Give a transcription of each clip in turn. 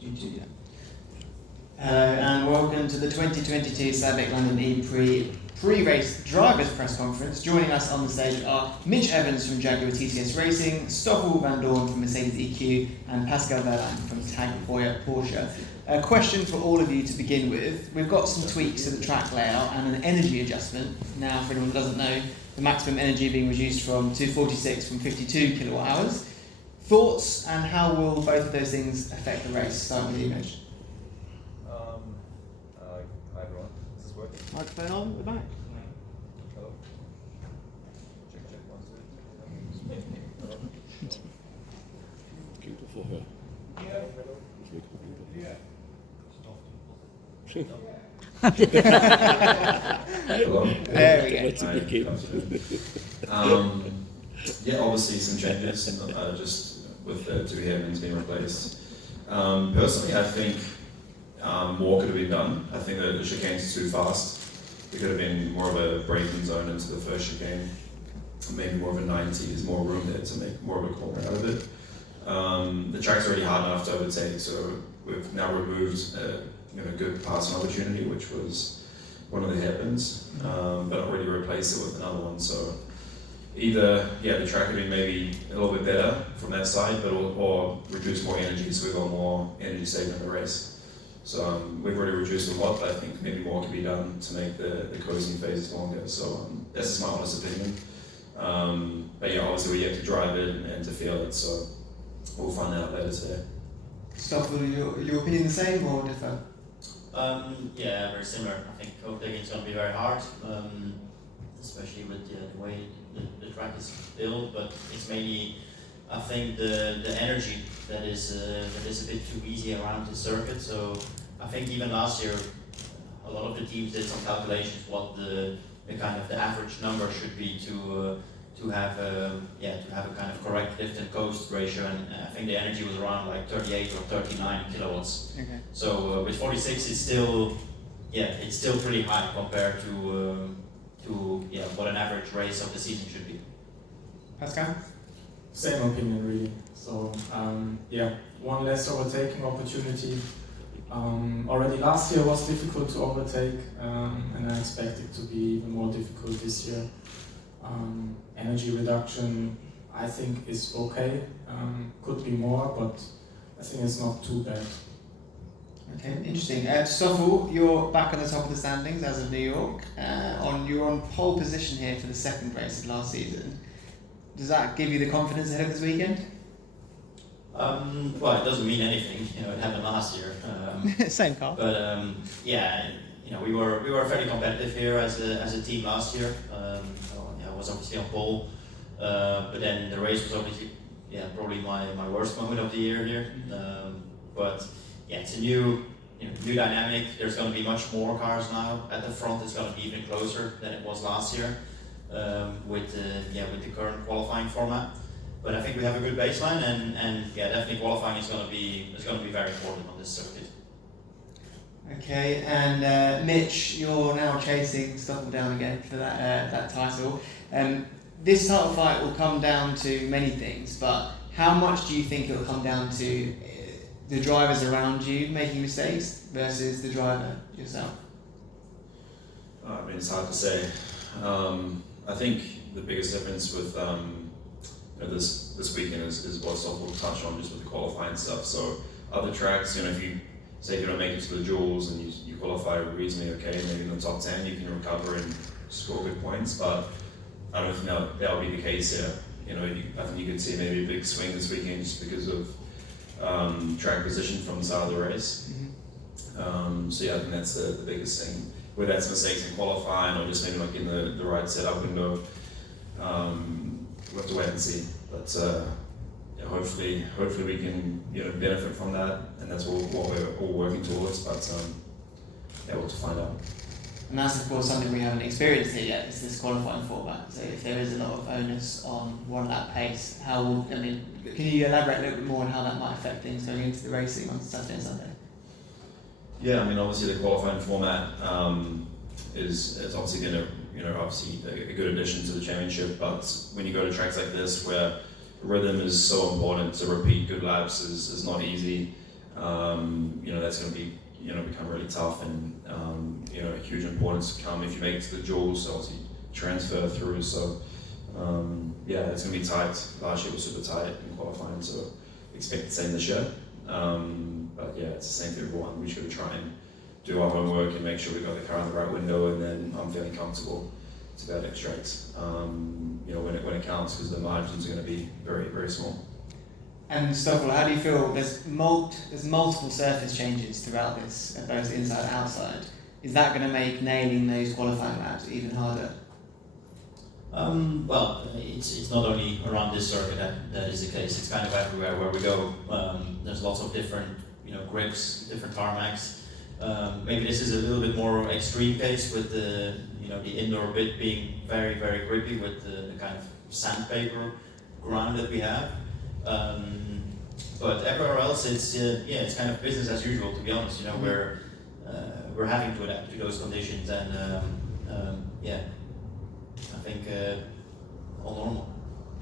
G2, yeah. Hello and welcome to the 2022 Slavic London E-Prix pre-race drivers press conference. Joining us on the stage are Mitch Evans from Jaguar TCS Racing, Stoffel Vandoorne from Mercedes EQ, and Pascal Wehrlein from Tag Heuer Porsche. A question for all of you to begin with. We've got some tweaks to the track layout and an energy adjustment. Now, for anyone who doesn't know, the maximum energy being reduced from 246 from 52 kilowatt hours. Thoughts, and how will both of those things affect the race? Start with you, Mitch. Hi everyone, is this working? Microphone on at the back. Hello? Check, 1, 2. Hello? Klingt doch vorher. Hello? There we go. Yeah, obviously some changes, just with the two hairpins being replaced. Personally, I think more could have been done. I think that the chicane's too fast. There could have been more of a braking zone into the first chicane. Maybe more of a 90, there's more room there to make more of a corner out of it. The track's already hard enough to overtake, so we've now removed a good passing opportunity, which was one of the hairpins, but already replaced it with another one. So either the track could be maybe a little bit better from that side, but or reduce more energy, so we got more energy saved in the race. So we've already reduced a lot, but I think maybe more can be done to make the closing phases longer. So that's just my honest opinion. But yeah, obviously we have to drive it and to feel it, so we'll find out later today. Stoffel, your opinion the same or different? Yeah, very similar. I think overtaking is going to be very hard, especially with the way the track is built. But it's mainly, I think, the energy that is a bit too easy around the circuit. So I think even last year, a lot of the teams did some calculations what the kind of the average number should be to have a kind of correct lift and coast ratio, and I think the energy was around like 38 or 39 kilowatts. Okay. So with 46, it's still pretty high compared to what an average race of the season should be. Pascal? Same opinion, really. So one less overtaking opportunity. Already last year was difficult to overtake, and I expect it to be even more difficult this year. Energy reduction, I think, is okay. Could be more, but I think it's not too bad. Okay, interesting. Stoffel, you're back on the top of the standings as of New York. You're on pole position here for the second race of last season. Does that give you the confidence ahead of this weekend? Well, it doesn't mean anything. It happened last year. Same car. But we were fairly competitive here as a team last year. I was obviously on pole, but then the race was obviously probably my worst moment of the year here. But it's a new dynamic. There's going to be much more cars now at the front. It's going to be even closer than it was last year with the current qualifying format. But I think we have a good baseline, and definitely qualifying is going to be very important on this circuit. Okay, and Mitch, you're now chasing Stoffel down again for that title. This title fight will come down to many things, but how much do you think it will come down to the drivers around you making mistakes versus the driver yourself? I mean, it's hard to say. I think the biggest difference with this weekend is what Stoffel touched on, just with the qualifying stuff. So other tracks, if you don't make it to the duels and you qualify reasonably okay, maybe in the top 10, you can recover and score good points. But I don't think that'll be the case here. I think you could see maybe a big swing this weekend just because of track position from the start of the race. Mm-hmm. I think that's the biggest thing. Whether that's mistakes in qualifying or just maybe not getting the right setup window, we'll have to wait and see. But hopefully we can benefit from that, and that's what we're all working towards. But we'll have to find out. And that's of course something we haven't experienced here yet. It's this qualifying format. So if there is a lot of onus on one lap pace, can you elaborate a little bit more on how that might affect things going into the racing on Saturday and Sunday? Yeah, I mean, obviously the qualifying format is obviously going to a good addition to the championship. But when you go to tracks like this, where rhythm is so important, to repeat good laps is not easy. that's going to be become really tough, and huge importance to come if you make it to the duels. So obviously transfer through. So it's going to be tight. Last year was super tight in qualifying, so expect the same this year. But yeah, it's the same for everyone. We should try and do our homework and make sure we got the car in the right window, and then I'm feeling comfortable to about extract. When it counts, because the margins are going to be very, very small. And Stoffel, how do you feel? There's multiple surface changes throughout this, both inside and outside. Is that going to make nailing those qualifying laps even harder? Well, it's not only around this circuit that is the case. It's kind of everywhere where we go. There's lots of different grips, different tarmacs. Maybe this is a little bit more extreme case with the indoor bit being very, very grippy with the kind of sandpaper ground that we have. But everywhere else, it's kind of business as usual. To be honest, we're having to adapt to those conditions, and I think all normal.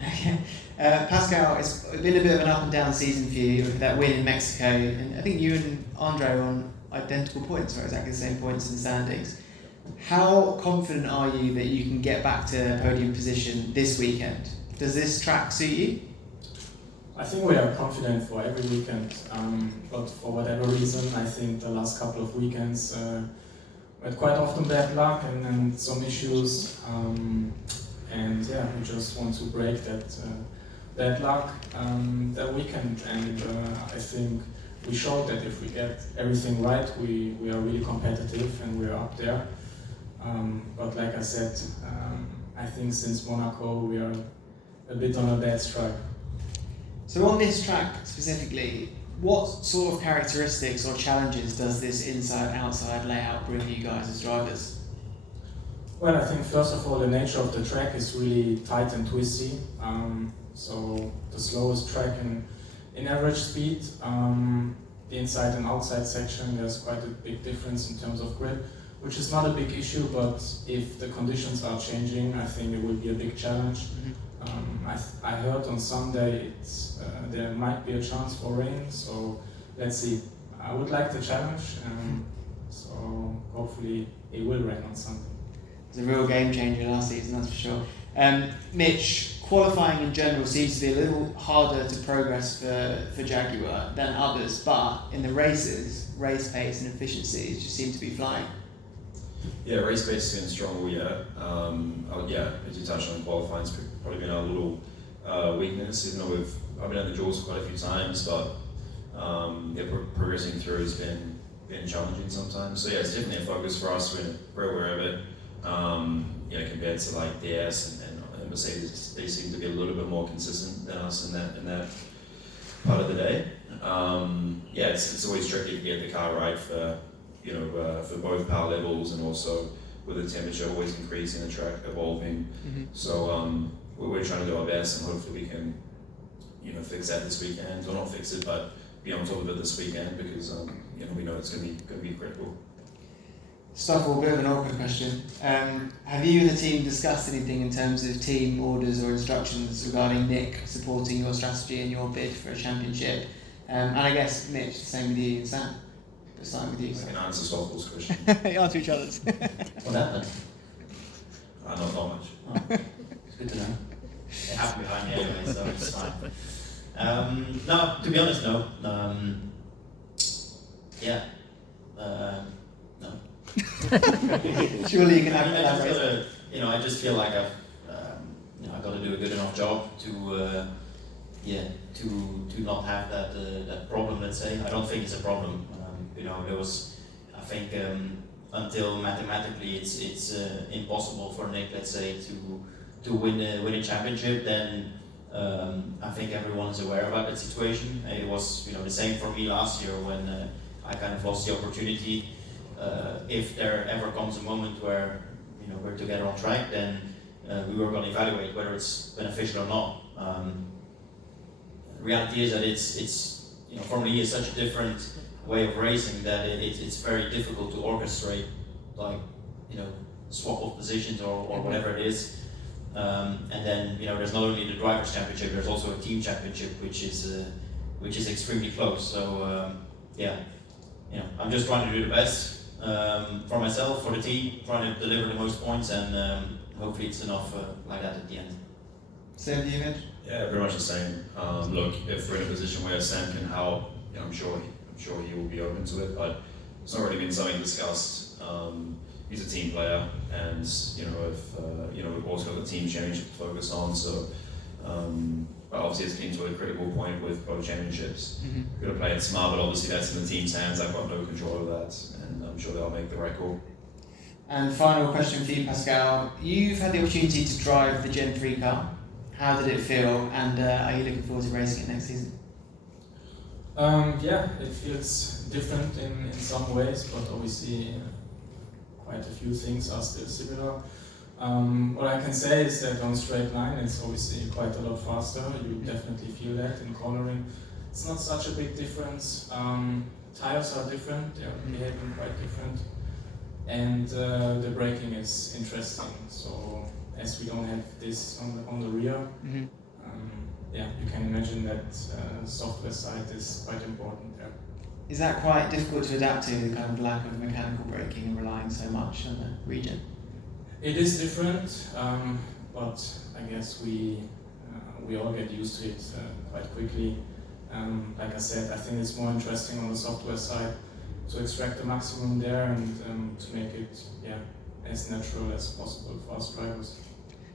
Okay. Pascal, it's been a bit of an up and down season for you with that win in Mexico, and I think you and Andre are on identical points, or exactly the same points in the standings. How confident are you that you can get back to podium position this weekend? Does this track suit you? I think we are confident for every weekend, but for whatever reason, I think the last couple of weekends we had quite often bad luck and some issues, we just want to break that bad luck that weekend, and I think we showed that if we get everything right, we are really competitive and we are up there. But like I said, I think since Monaco we are a bit on a bad strike. So on this track specifically, what sort of characteristics or challenges does this inside-outside layout bring you guys as drivers? Well, I think first of all the nature of the track is really tight and twisty. So the slowest track in average speed, the inside and outside section, there's quite a big difference in terms of grip, which is not a big issue, but if the conditions are changing, I think it will be a big challenge. I heard on Sunday there might be a chance for rain, so let's see. I would like the challenge, so hopefully it will rain on Sunday. It was a real game changer last season, that's for sure. Mitch, qualifying in general seems to be a little harder to progress for Jaguar than others, but in the races, race pace and efficiency just seem to be flying. Yeah, race pace has been strong all year. As you touched on, qualifying has probably been our little weakness, even though I've been at the duels quite a few times, but progressing through has been challenging sometimes. So yeah, it's definitely a focus for us. We're aware of it. Compared to like DS and Mercedes, they seem to be a little bit more consistent than us in that part of the day. It's always tricky to get the car right for both power levels, and also with the temperature always increasing, the track evolving. Mm-hmm. So we're trying to do our best, and hopefully we can fix that this weekend, or not fix it, but be on top of it this weekend, because we know it's going to be critical. Stoffel, a bit of an awkward question. Have you and the team discussed anything in terms of team orders or instructions regarding Nick supporting your strategy and your bid for a championship? And I guess, Mitch, the same with you and Sam. Starting with you. I can answer Stoffel's question. Answer each other's. What happened? Not much. Oh, it's good to know. It happened behind me anyway, so it's fine. No, to be honest, no. No. Surely you can have that. I just feel like I've got to do a good enough job to not have that problem. Let's say I don't think it's a problem. There was, I think, until mathematically it's impossible for Nick, let's say, to win a championship. Then I think everyone is aware about that situation. It was the same for me last year when I kind of lost the opportunity. If there ever comes a moment where we're together on track, then we were going to evaluate whether it's beneficial or not. The reality is that it's Formula E is such a different way of racing that it's very difficult to orchestrate, like swap of positions or whatever it is. And then there's not only the drivers' championship, there's also a team championship, which is extremely close. So I'm just trying to do the best for myself, for the team, trying to deliver the most points, and hopefully it's enough like that at the end. Same to you, Mitch? Yeah, pretty much the same. Look, if we're in a position where Sam can help, I'm sure he will be open to it, but it's not really been something discussed. He's a team player, and we've also got the team championship to focus on. So, but obviously it's getting to a critical point with both championships. Mm-hmm. We've got to play it smart, but obviously that's in the team's hands. I've got no control of that, and I'm sure they'll make the right call. And final question for you, Pascal. You've had the opportunity to drive the Gen 3 car. How did it feel, and are you looking forward to racing it next season? Yeah, it feels different in some ways, but obviously quite a few things are still similar. What I can say is that on straight line it's obviously quite a lot faster. You definitely feel that in cornering. It's not such a big difference. Tires are different, they are behaving quite different. And the braking is interesting. So as we don't have this on the rear, you can imagine that software side is quite important there. Is that quite difficult to adapt to, the kind of lack of mechanical braking and relying so much on the region? It is different, but I guess we all get used to it quite quickly. Like I said, I think it's more interesting on the software side to extract the maximum there and to make it as natural as possible for us drivers.